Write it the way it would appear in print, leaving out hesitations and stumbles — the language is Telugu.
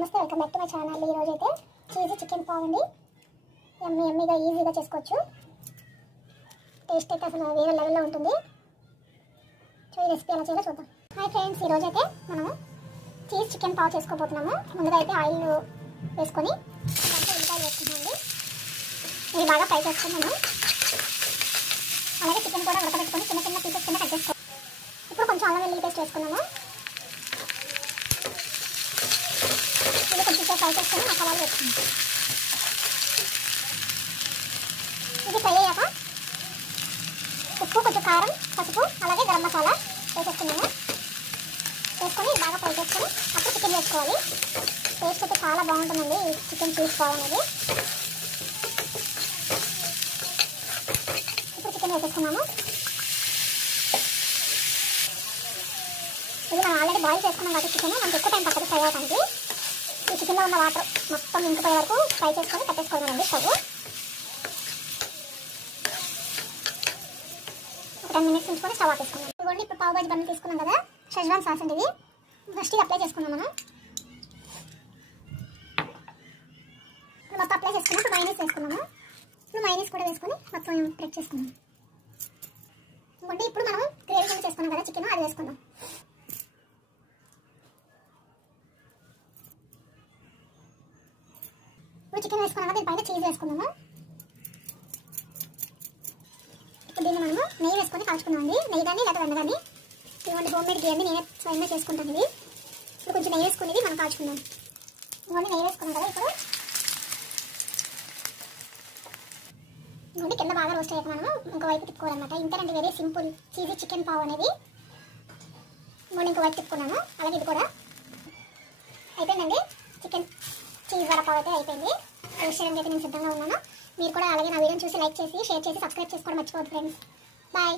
నమస్తే, welcome back to my channel. ఈ రోజు అయితే చీజీ చికెన్ పావ్ అండి. ఎమ్మీగా ఈజీగా చేసుకోవచ్చు. టేస్ట్ అయితే అసలు వేరే లెవెల్లో ఉంటుంది. సో ఈ రెసిపీ ఎలా చేయాలో చూద్దాం. హాయ్ ఫ్రెండ్స్, ఈరోజు అయితే మనము చీజ్ చికెన్ పావ్ చేసుకోబోతున్నాము. ముందుగా అయితే ఆయిల్ వేసుకొని దాంట్లో ఉల్లిపాయలు వేసుకుంటామండి. ఇది బాగా ఫ్రై చేసుకున్నాము. అలాగే చికెన్ కూడా ఉడకబెట్టుకొని చిన్న చిన్న పీసెస్ కింద కట్ చేసుకోవాలి. ఇప్పుడు కొంచెం అల్లం వెల్లుల్లి పేస్ట్ వేసుకున్నాము. ఇది కొంచెం ఫ్రై చేసుకొని మసాలాలు వేసుకున్నాం. ఇది ఫ్రై అయ్యాక ఉప్పు, కొంచెం కారం, పసుపు, అలాగే గరం మసాలా వేసేసుకున్నాము. వేసుకొని బాగా ఫ్రై చేసుకొని అప్పుడు చికెన్ వేసుకోవాలి. టేస్ట్ అయితే చాలా బాగుంటుందండి ఈ చికెన్ చీజ్ పావ్ అనేది. ఇప్పుడు చికెన్ వేసేసుకున్నాము. ఇది మనం ఆల్రెడీ బాయిల్ చేసుకున్నాం కాబట్టి చికెన్ మనకి ఎక్కువ టైం పట్టదు ఫ్రై అవడానికి. ఈ చికెన్లో ఉన్న వాటర్ మొత్తం ఇంకిపోయే వరకు ఫ్రై చేసుకొని కట్టేసుకోవాలండి స్టవ్. ఒక 10 మినిట్స్ ఉంచుకొని స్టవ్ ఆపేసుకున్నాం. ఇదిగోండి, ఇప్పుడు పావ్ బాజీ బన్ తీసుకున్నాం కదా, షెజ్వాన్ సాస్ అండి. ఇది ఫస్ట్ ఇది అప్లై చేసుకున్నాం. మనం మొత్తం అప్లై చేసుకున్నాం. ఇప్పుడు మైనీస్ వేసుకున్నాము. ఇప్పుడు మైనీస్ కూడా వేసుకొని మొత్తం ప్రెస్ చేసుకున్నాం. ఇదిగోండి, ఇప్పుడు మనం గ్రేవీ కింద చేసుకున్నాం కదా చికెన్, అది వేసుకున్నాం. ఇప్పుడు చికెన్ వేసుకున్నాం కదా, దీనిపైన చీజ్ వేసుకున్నాము. ఇప్పుడు దీన్ని మనము నెయ్యి వేసుకొని కాల్చుకున్నామండి. నెయ్యి కానీ లేదా వెన్న కానీ, ఇదిగోండి హోమ్ మేడ్ గీ అండి, నేనే స్వయంగా చేసుకుంటాను. ఇది ఇప్పుడు కొంచెం నెయ్యి వేసుకునేది మనం కాల్చుకున్నాం. ఇదిగోండి నెయ్యి వేసుకున్నాం కదా. ఇప్పుడు కింద బాగా రోస్ట్ అయ్యాక మనం ఇంకోవైపు తిప్పుకోవాలన్నమాట. ఇంతేనండి, very simple cheesy chicken pav అనేది. ఇంకోవైపు తిప్పుకున్నాను. అలాగే ఇది కూడా అయిపోయిందండి. చికెన్ చీజ్ వడ పావ్ అయితే అయిపోయింది. టేస్ట్ చేయడానికి అయితే నేను సిద్ధంగా ఉన్నాను. మీరు కూడా అలాగే నా వీడియోని చూసి లైక్ చేసి, షేర్ చేసి, సబ్స్క్రైబ్ చేసుకోవడం మర్చిపోవద్దు ఫ్రెండ్స్. బాయ్.